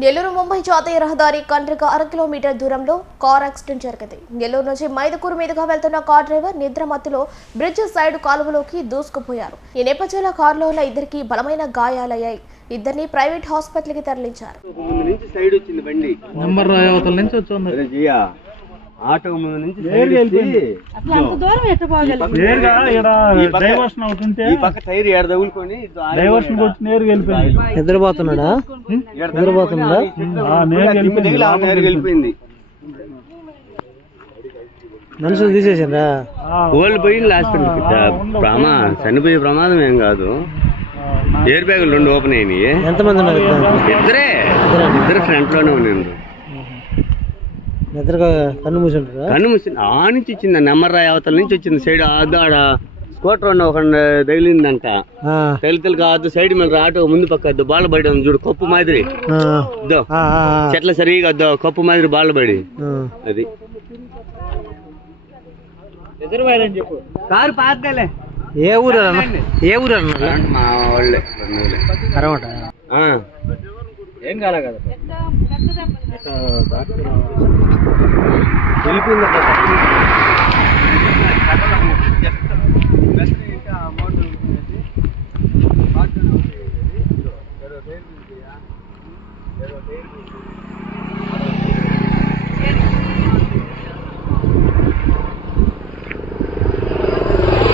నెల్లూరు ముంబై జాతీయ రహదారి కండ్రిక 1/2 కిలోమీటర్ దూరంలో కార్ యాక్సిడెంట్ జరిగింది. నెల్లూరు నుంచి మైదుకూరు మీదుగా వెళ్తున్న కార్ డ్రైవర్ నిద్రమత్తులో బ్రిడ్జ్ సైడ్ కాలువలోకి దూసుకుపోయారు. ఈ నేపథ్యంలో కారులో ఉన్న ఇద్దరికి బలమైన గాయాలయ్యాయి. ఇద్దరిని ప్రైవేట్ హాస్పిటల్ కి తరలించారు. ఆటో ముందు నుంచి టైర్ ఏడ తగులుకొని నిద్రపోతున్నాడా వెళ్ళిపోయింది. మనుషులు తీసేసిందా? ఓల్డ్ పోయి హాస్పిటల్ చనిపోయే ప్రమాదం ఏం కాదు. ఎయిర్ బ్యాగులు 2 ఓపెన్ అయినాయి. ఎంతమంది ఉన్నారు? ఇద్దరు ఫ్రంట్ లోనే ఉన్నారు. కన్ను మూసింటారా? కన్ను మూసి ఆ నుంచి ఇచ్చింది. నెమ్మర్రాయి అవతల నుంచి వచ్చింది. సైడ్ ఆడ స్కూటర్ ఒక తగిలిందంట. తగిలితే కాదు సైడ్ మీద ఆటో ముందు పక్క బాల్ పడి ఉంది చూడు, కప్పు మాదిరి చెట్ల సరిగా కప్పు మాదిరి బాల్ పడి అది కారు పాతలే. ఏ ఊరు మా వాళ్ళే ఏం కాలే కదా వెళ్ళిపోయింది.